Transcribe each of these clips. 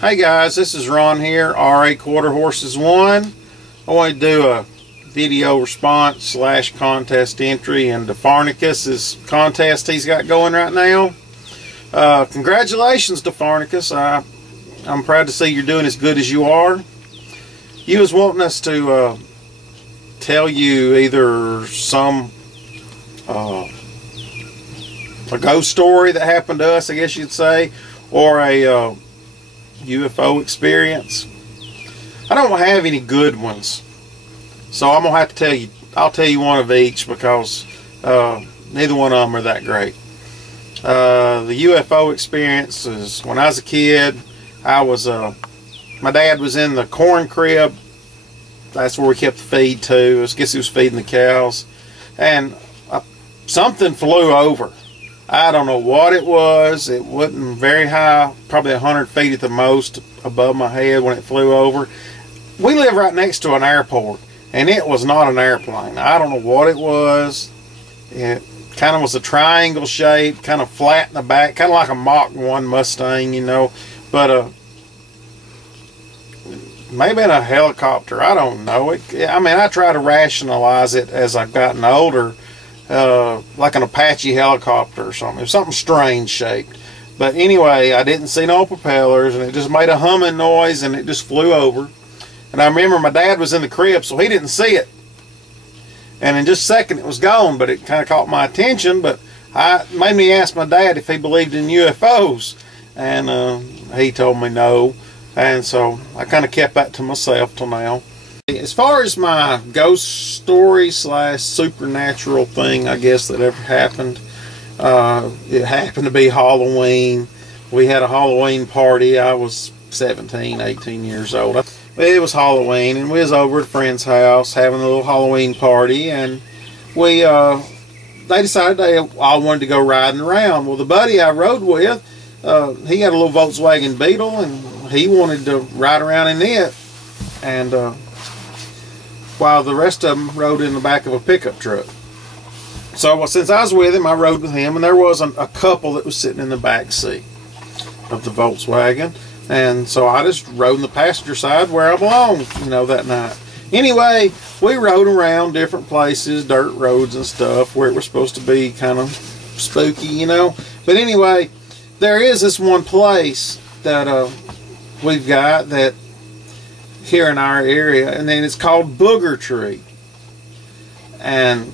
Hey guys, this is Ron here, RA Quarter Horses 1. I want to do a video response / contest entry in Defarnakas' contest he's got going right now. Congratulations, Defarnakas. I'm proud to see you're doing as good as you are. You was wanting us to tell you either a ghost story that happened to us, I guess you'd say, or a UFO experience. I don't have any good ones, so I'm gonna have to tell you. I'll tell you one of each because neither one of them are that great. The UFO experience is when I was a kid. I was my dad was in the corn crib. That's where we kept the feed to. I guess he was feeding the cows, and something flew over. I don't know what it was. It wasn't very high, probably 100 feet at the most above my head when it flew over. We live right next to an airport, and it was not an airplane. I don't know what it was. It kind of was a triangle shape, kind of flat in the back, kind of like a Mach 1 Mustang, you know. But maybe in a helicopter. I don't know. I mean, I try to rationalize it as I've gotten older. Like an Apache helicopter or something. It was something strange shaped. But anyway, I didn't see no propellers, and it just made a humming noise, and it just flew over. And I remember my dad was in the crib, so he didn't see it. And in just a second, it was gone, but it kind of caught my attention. But it made me ask my dad if he believed in UFOs. And he told me no. And so I kind of kept that to myself till now. As far as my ghost story / supernatural thing, I guess, that ever happened, it happened to be Halloween. We had a Halloween party. I was 17, 18 years old. It was Halloween, and we was over at a friend's house having a little Halloween party, and they decided they all wanted to go riding around. Well, the buddy I rode with, he had a little Volkswagen Beetle, and he wanted to ride around in it, and while the rest of them rode in the back of a pickup truck. So since I was with him, I rode with him, and there was a couple that was sitting in the back seat of the Volkswagen, and so I just rode in the passenger side where I belong, you know, that night. Anyway, we rode around different places, dirt roads and stuff, where it was supposed to be kind of spooky, you know. But anyway, there is this one place that we've got that here in our area, and then it's called Booger Tree. And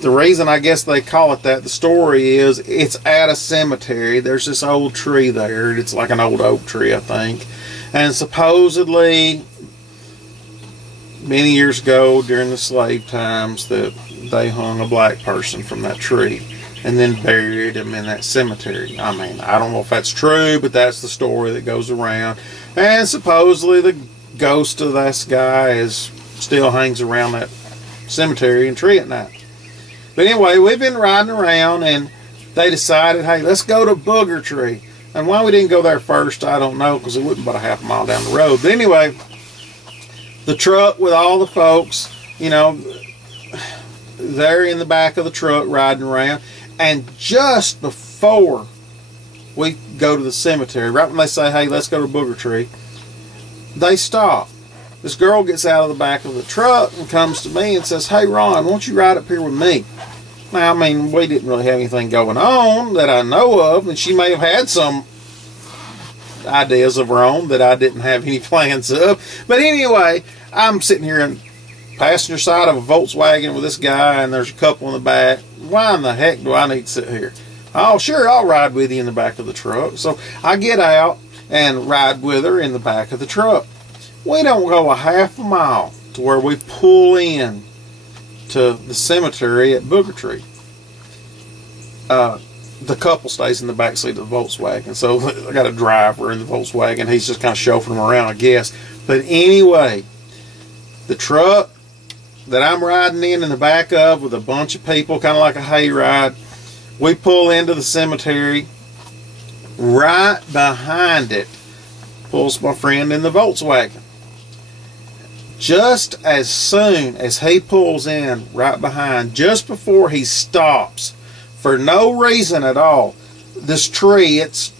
the reason I guess they call it that, the story is it's at a cemetery. There's this old tree there. It's like an old oak tree, I think. And supposedly many years ago during the slave times that they hung a black person from that tree and then buried him in that cemetery. I mean, I don't know if that's true, but that's the story that goes around. And supposedly the ghost of this guy still hangs around that cemetery and tree at night. But anyway, we've been riding around, and they decided, hey, let's go to Booger Tree. And why we didn't go there first, I don't know, because it wasn't but a half mile down the road. But anyway, the truck with all the folks, you know, they're in the back of the truck riding around. And just before we go to the cemetery, right when they say, hey, let's go to Booger Tree, they stop. This girl gets out of the back of the truck and comes to me and says, hey, Ron, won't you ride up here with me? Now, I mean, we didn't really have anything going on that I know of, and she may have had some ideas of her own that I didn't have any plans of. But anyway, I'm sitting here in passenger side of a Volkswagen with this guy, and there's a couple in the back. Why in the heck do I need to sit here? Oh, sure, I'll ride with you in the back of the truck. So I get out and ride with her in the back of the truck. We don't go a half a mile to where we pull in to the cemetery at Booger Tree. The couple stays in the back seat of the Volkswagen. So I got a driver in the Volkswagen. He's just kind of chauffeuring them around, I guess. But anyway, the truck that I'm riding in the back of with a bunch of people, kind of like a hayride, we pull into the cemetery. Right behind it pulls my friend in the Volkswagen. Just as soon as he pulls in right behind, just before he stops, for no reason at all, this tree, it's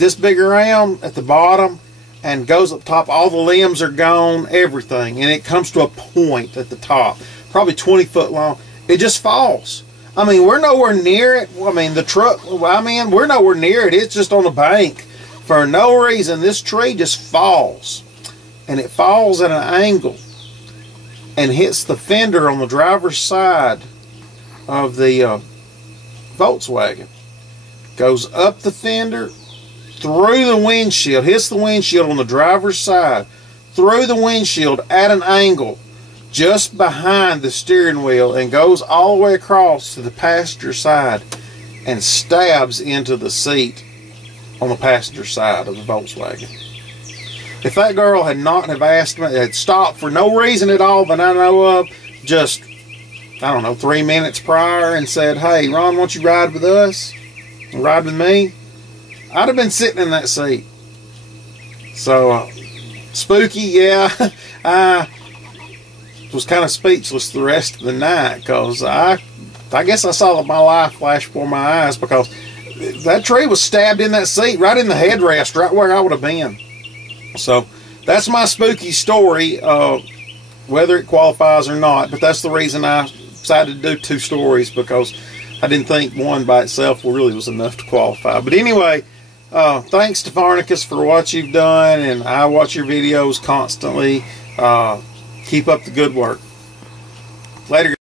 this big around at the bottom and goes up top. All the limbs are gone, everything. And it comes to a point at the top, probably 20 foot long. It just falls. I mean, we're nowhere near it. I mean, the truck I'm in, we're nowhere near it. It's just on the bank. For no reason, this tree just falls. And it falls at an angle and hits the fender on the driver's side of the Volkswagen. Goes up the fender, through the windshield, hits the windshield on the driver's side, through the windshield at an angle just behind the steering wheel, and goes all the way across to the passenger side and stabs into the seat on the passenger side of the Volkswagen. If that girl had not have asked me, had stopped for no reason at all that I know of, just, I don't know, 3 minutes prior, and said, hey, Ron, won't you ride with us? Ride with me? I'd have been sitting in that seat. So, spooky, yeah. I was kind of speechless the rest of the night, because I guess I saw my life flash before my eyes, because that tree was stabbed in that seat, right in the headrest, right where I would have been. So, that's my spooky story, whether it qualifies or not, but that's the reason I decided to do 2 stories, because I didn't think one by itself really was enough to qualify. But anyway, thanks Defarnakas for what you've done, and I watch your videos constantly. Keep up the good work. Later.